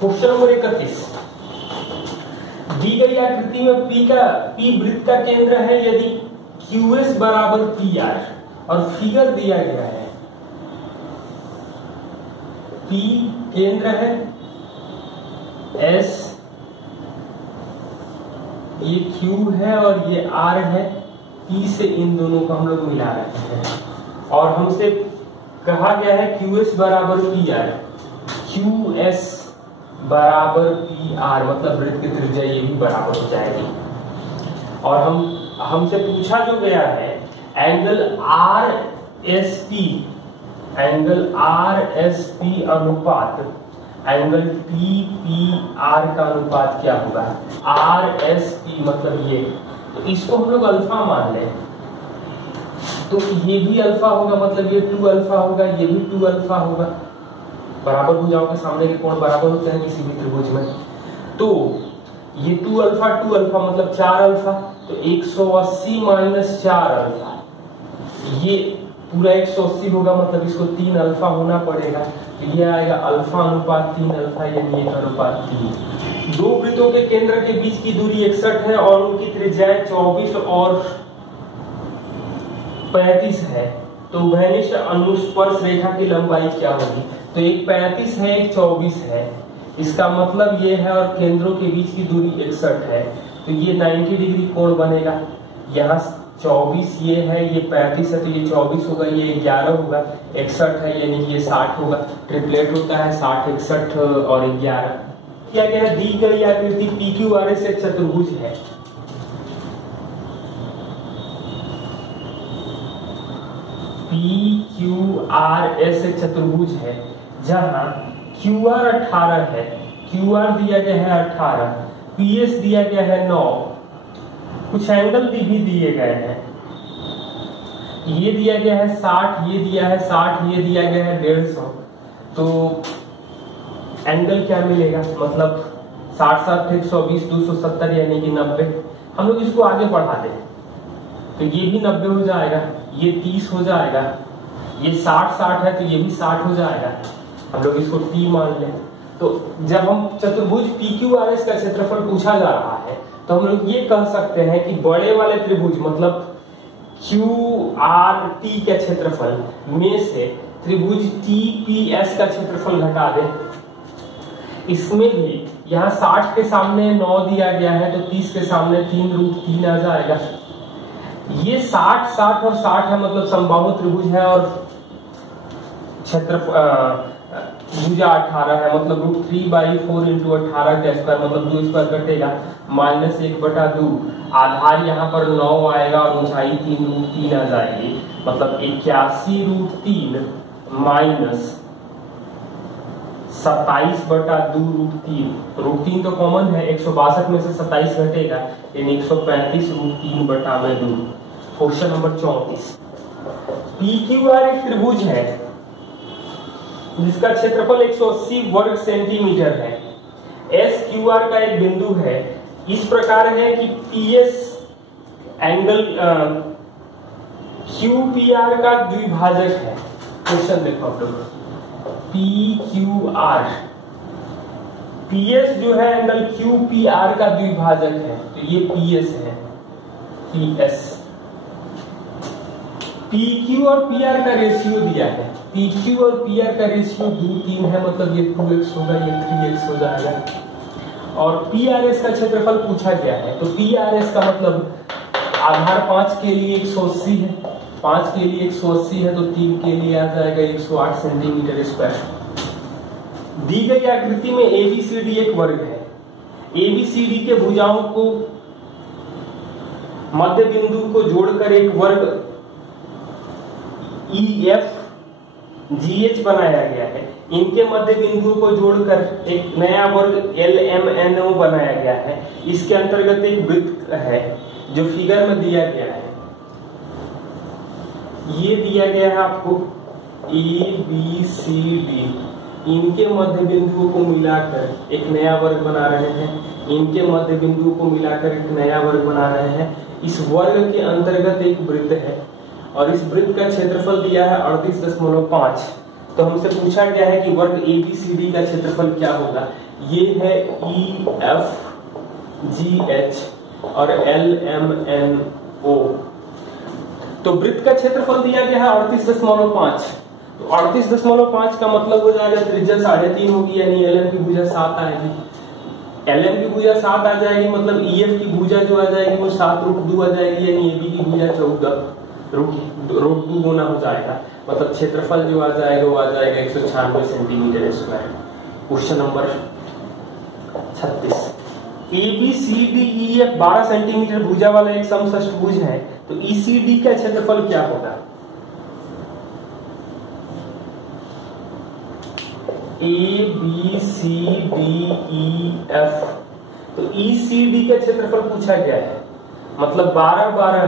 Question number 31, दी गई आकृति में P वृत्त का केंद्र है यदि QS बराबर PR और फिगर दिया गया है P केंद्र है, S ये Q है और ये R है, P से इन दोनों को हम लोग मिला रहे हैं और हमसे कहा गया है QS बराबर PR, QS बराबर PR मतलब वृत्त की त्रिज्या ये भी बराबर हो जाएगी। और हमसे पूछा जो गया है एंगल RSP अनुपात एंगल TPR का अनुपात क्या होगा। RSP मतलब ये, तो इसको हम लोग अल्फा मान लें, तो ये भी अल्फा होगा मतलब ये 2 अल्फा होगा, ये भी 2 अल्फा होगा। बराबर भुजाओं के सामने के कोण बराबर होते हैं किसी भी त्रिभुज में, तो ये 2 अल्फा मतलब 4 अल्फा, तो 180 माइनस 4 अल्फा, ये पूरा 180 होगा मतलब इसको 3 अल्फा होना पड़ेगा, तो ये आएगा अल्फा अनुपात 3 अल्फा यानी 1 अनुपात 3। दो वृत्तों के केंद्र के बीच की दूरी 61 है और उनकी त्रिज्याएं 24 और 35 है, तो उभयनिष्ठ अनुस्पर्श रेखा की लंबाई क्या होगी। तो एक 35 है एक 24 है, इसका मतलब ये है, और केंद्रों के बीच की दूरी 61 है, तो ये 90 डिग्री कोण बनेगा। यहाँ 24 ये है, ये 35 है, तो ये 24 होगा, ये 11 होगा, 61 है यानी कि ये 60 होगा। ट्रिपलेट होता है 60, 61 और 11। क्या गया है, दी गई आकृति PQRS एक चतुर्भुज है। PQRS एक चतुर्भुज है जहां QR 18 है, QR दिया गया है 18, PS दिया गया है 9, कुछ एंगल भी दिए गए हैं, ये दिया गया है 60, ये दिया है 60, ये दिया गया है 150, तो एंगल क्या मिलेगा, मतलब 60 7 120 270 यानी कि 90। हम लोग इसको आगे बढ़ा दें तो ये भी 90 हो जाएगा, ये 30 हो जाएगा, ये 60 है तो ये भी 60 हो जाएगा, हम लोग इसको T मान लें। तो जब हम चतुर्भुज PQRS का क्षेत्रफल पूछा जा रहा है तो हम लोग ये कह सकते हैं कि बड़े वाले त्रिभुज मतलब QRT के क्षेत्रफल में से त्रिभुज TPS का क्षेत्रफल घटा दें। इसमें भी यहाँ 60 के सामने 9 दिया गया है, तो 30 के सामने 3√3 आ जाएगा। ये 60 60 और 60 है मतलब समबाहु त्रिभुज है, और क्षेत्र भुजा 18 है मतलब √3/4 × 18 का स्क्वायर मतलब 2 स्क्वायर कटेगा, -1/2। आधार यहाँ पर 9 आएगा और ऊंचाई 3√3 आ जाएगी, मतलब 81√3 माइनस 27/2√3। √3 तो कॉमन है, 162 में से 27 घटेगा यानी 135√3/2। क्वेश्चन नंबर 34, PQR एक त्रिभुज है जिसका क्षेत्रफल 180 वर्ग सेंटीमीटर है। SQR का एक बिंदु है, इस प्रकार है कि PS एंगल QPR का द्विभाजक है। क्वेश्चन देखो आप लोग, PQR, PS जो है एंगल QPR का द्विभाजक है, तो ये PS है, PS। PQ और PR का रेशियो दिया है, PQ और PR का रेशियो 2:3 है मतलब ये 2x होगा, ये 3x हो जाएगा। और PRS का क्षेत्रफल पूछा गया है, तो PRS का मतलब आधार 5 के लिए 180 है, 5 के लिए 180 है, तो 3 के लिए आ जाएगा 108 सेंटीमीटर स्क्वायर। दी गई आकृति में ABCD एक वर्ग है, ABCD के भुजाओं को मध्य बिंदु को जोड़कर एक वर्ग EFGH बनाया गया है। इनके मध्य बिंदुओं को जोड़कर एक नया वर्ग LMNO बनाया गया है। इसके अंतर्गत एक वृत्त है जो फिगर में दिया गया है, ये दिया गया है आपको ABCD। इनके मध्य बिंदुओं को मिलाकर एक नया वर्ग बना रहे हैं, इनके मध्य बिंदुओं को मिलाकर एक नया वर्ग बना रहे हैं। इस वर्ग के अंतर्गत एक वृत्त है और इस वृत्त का क्षेत्रफल दिया है 38.5। तो तो हमसे पूछा गया है कि वर्ग ABCD का क्षेत्रफल क्या होगा। ये है EFGH और LMNO। तो वृत्त का क्षेत्रफल दिया गया है 38.5। तो 38.5 का मतलब हो जाएगा त्रिज्या 3.5 होगी, यानी LM की भुजा 7 आएगी। LM की भुजा 7 आ जाएगी, मतलब EF की भुजा जो आ जाएगी वो 7√2 आ जाएगी, यानी AB की भुजा 14√2 गुना हो जाएगा। मतलब क्षेत्रफल जो आ जाएगा वो आ जाएगा 196 centimetre square. Question number 36। ABCDEF 12 centimetre भुजा वाला एक समषष्टभुज है, तो ECD का क्षेत्रफल क्या होगा। ABCDEF, तो ECD का क्षेत्रफल पूछा गया है, मतलब 12 है,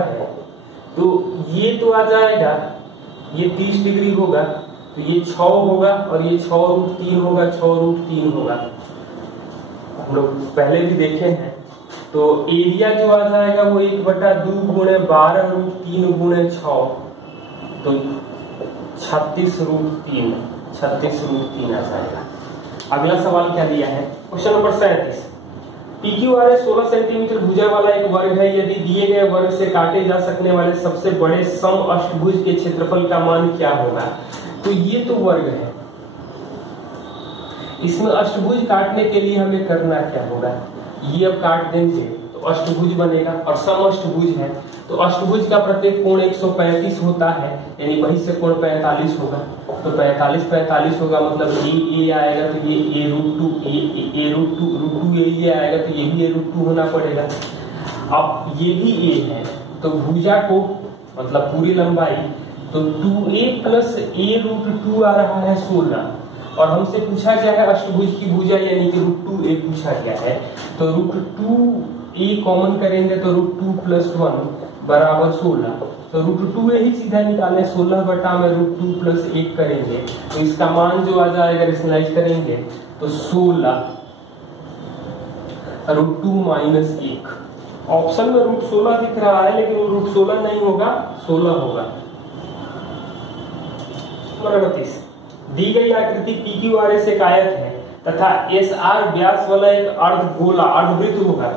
तो ये तो आ जाएगा, ये 30 डिग्री होगा, तो ये 6 होगा और ये 6√3 होगा, 6√3 होगा। हम लोग पहले भी देखे हैं। तो एरिया जो आ जाएगा वो 1/2 गुणे 12√3 गुणे 6, तो 36√3 आ जाएगा। अगला सवाल क्या दिया है, क्वेश्चन नंबर 37। PQRS 16 सेंटीमीटर भुजा वाला एक वर्ग है। यदि दिए गए वर्ग से काटे जा सकने वाले सबसे बड़े समअष्टभुज के क्षेत्रफल का मान क्या होगा। तो ये तो वर्ग है, इसमें अष्टभुज काटने के लिए हमें करना क्या होगा, ये अब काट देंगे तो अष्टभुज बनेगा, और समअष्टभुज है तो अष्टभुज का प्रत्येक कोण 135 होता है, यानी वही से कोण 45 होगा। तो 45 होगा, मतलब ए आएगा तो ये a√2 ये आएगा, तो ये भी a√2 होना पड़ेगा। अब ये भी a है, तो भुजा को मतलब पूरी लंबाई तो 2a + a√2 आ रहा है 16, और हमसे पूछा गया है अष्टभुज की भुजा, यानी कि √2a पूछा गया है। तो √2a कॉमन करेंगे तो √2 + 1 बराबर 16। तो √2a ही सीधा निकालें, 16/√2 + 1 करेंगे तो इसका मान जो आ जाएगा रेशनलाइज करेंगे तो 16 √2 - 1। ऑप्शन में √16 दिख रहा है, लेकिन √16 नहीं होगा, 16 होगा। 38। दी गई आकृति PQRS एक आयत है तथा SR व्यास वाला एक अर्धगोला अर्धवृत्त होगा।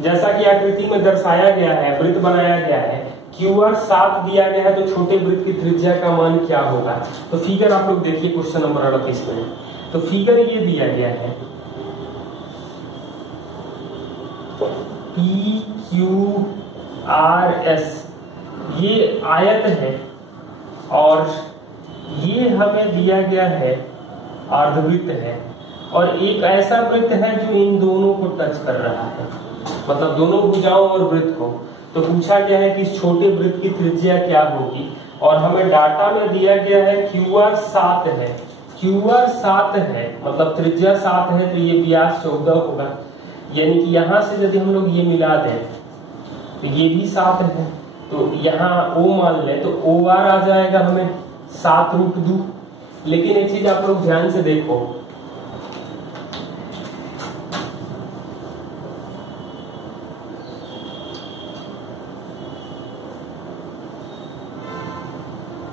जैसा कि आकृति में दर्शाया गया है, वृत्त बनाया गया है। QR 7 दिया गया है, तो छोटे वृत्त की त्रिज्या का मान क्या होगा। तो फिगर आप लोग देखिए क्वेश्चन नंबर 38 में। तो फिगर ये दिया गया है, PQRS ये आयत है, और ये हमें दिया गया है अर्धवृत्त है, और एक ऐसा वृत्त है जो इन दोनों को टच कर रहा है, मतलब दोनों भुजाओं और वृत्त को। तो पूछा गया है कि इस छोटे वृत्त की त्रिज्या क्या होगी, और हमें डाटा में दिया गया है QR 7 है। QR 7 है, मतलब त्रिज्या 7 है, तो ये व्यास 14 होगा। यानी कि यहाँ से यदि हम लोग ये मिला दें तो ये भी 7 है, तो यहाँ O मान ले तो OR आ जाएगा हमें 7√2। लेकिन एक चीज आप लोग ध्यान से देखो,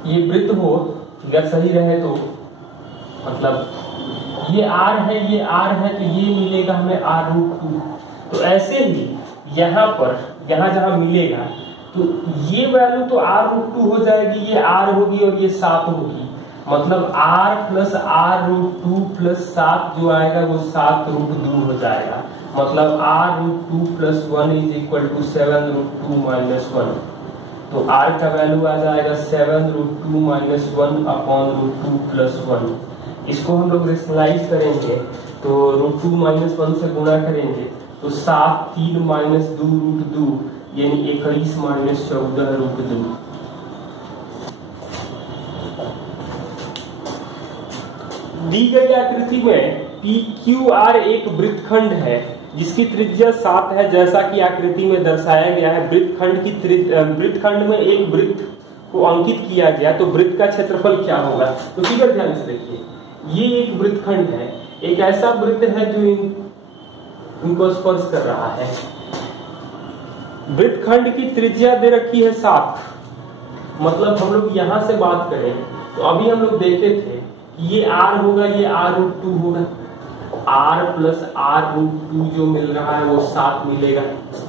ये वृत्त हो, फिगर सही रहे तो मतलब ये R है, ये R है, तो ये मिलेगा हमें R√2। तो ऐसे ही यहाँ पर जहां मिलेगा तो ये वैल्यू तो R√2 हो जाएगी, ये R होगी और ये 7 होगी, मतलब R + R√2 + 7 जो आएगा वो 7√2 हो जाएगा। मतलब R√2 + 1 = 7√2 - 1। तो R का वैल्यू आ जाएगा 7√2 - 1/√2 + 1। इसको हम लोग रेशनलाइज करेंगे तो √2 - 1 से गुणा करेंगे तो 7 3 - 2√2 यानी 21 - 14√2। दी गई आकृति में PQR एक वृत्तखंड है जिसकी त्रिज्या 7 है, जैसा कि आकृति में दर्शाया गया है। वृत्तखंड में एक वृत्त को अंकित किया गया, तो वृत्त का क्षेत्रफल क्या होगा। तो फिगर ध्यान से देखिए, ये एक वृत्तखंड है, एक ऐसा वृत्त है जो इनको स्पर्श कर रहा है। वृत्तखंड की त्रिज्या दे रखी है 7। मतलब हम लोग यहां से बात करें तो अभी हम लोग देखे थे ये r होगा, ये r√2 होगा, r प्लस r√2 जो मिल रहा है वो 7 मिलेगा,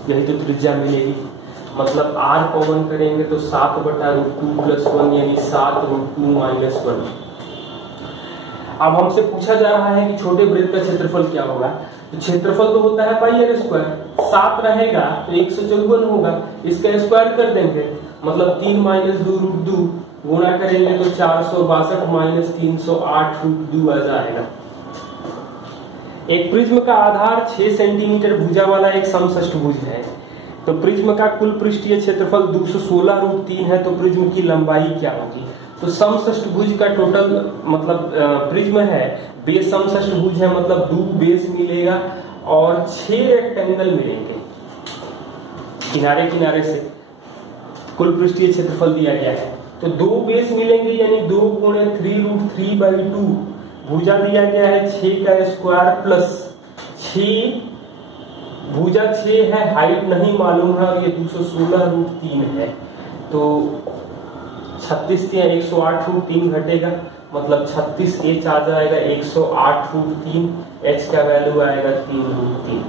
यही तो त्रिज्या मिलेगी। मतलब r कॉमन करेंगे तो 7/√2 प्लस 1 यानी 7√2 माइनस 1। अब हमसे पूछा जा रहा है कि छोटे वृत्त का क्षेत्रफल क्या होगा। तो क्षेत्रफल तो होता है पाई आर स्क्वायर, 7 रहेगा तो 154 होगा, इसका स्क्वायर कर देंगे मतलब 3 माइनस 2√2 गुणा करेंगे तो 462 माइनस 308√2 आ जाएगा। एक प्रिज्म का आधार 6 सेंटीमीटर भुजा वाला एक समषष्ठभुज है। तो प्रिज्म का कुल पृष्ठीय क्षेत्रफल 216√3 है, तो प्रिज्म की लंबाई क्या होगी। तो समषष्ठभुज का टोटल मतलब प्रिज्म है, बेस समषष्ठभुज है मतलब 2 बेस मिलेगा और 6 रेक्टेंगल मिलेंगे किनारे किनारे से। कुल पृष्ठीय क्षेत्रफल दिया गया है तो 2 बेस मिलेंगे यानी 2 गुणे 3√3/2 भुजा दिया गया है 6 का स्क्वायर प्लस 6, भुजा 6 है, हाइट नहीं मालूम है और ये 216√3 है तो 36 या 108√3 घटेगा मतलब 36 h आ जाएगा 108√3, h का वैल्यू आएगा 3√3।